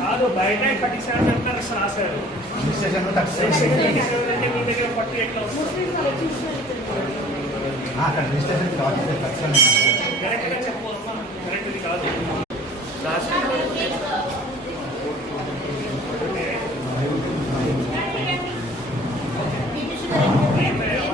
కాదు బయట 37 అంటారు రాశారు అంటే మీ దగ్గర 48 కరెక్ట్గా చెప్పు కరెక్ట్ కాదు